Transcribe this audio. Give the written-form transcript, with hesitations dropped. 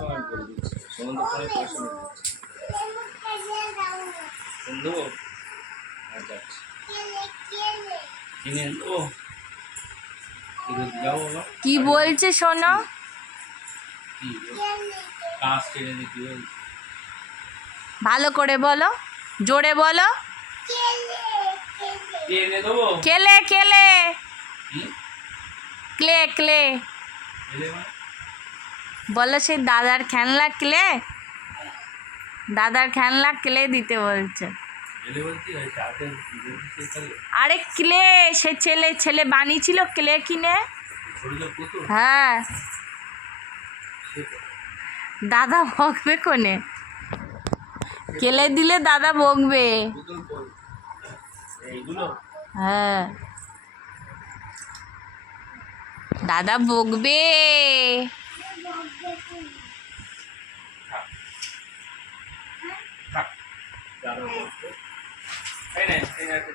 সময় করে দিচ্ছি, সুমন্ত ফোনে পয়সা নিয়ে দিচ্ছি। ফোন দেবো? আচ্ছা আচ্ছা, কিনে দেবো। যাবো বাবা, কি বলছে শোনো? কি কাজ ছেড়ে দিতে বলছি। ভালো করে বলো, জোরে বলো। এনে দেবো? কেলে কেলে কি ক্লে ক্লে এলে মানে? বলো, সেই দাদার খেলনা ক্লে, দাদার খেলনা ক্লে দিতে বলছে। এলে বলছি ওই কাকে বলছি তাহলে? আরে ক্লে, সে ছেলে ছেলে বানিয়েছিল ক্লে কিনে। ছোট পুতুল? হ্যাঁ, দাদা বকবে কোনে, কেলে দিলে দাদা বকবে। পুতুল কই? এইগুলো? হ্যাঁ, দাদা বকবে। থাক থাক, দাঁড়াও বলতে। এই নে, এই নে একটা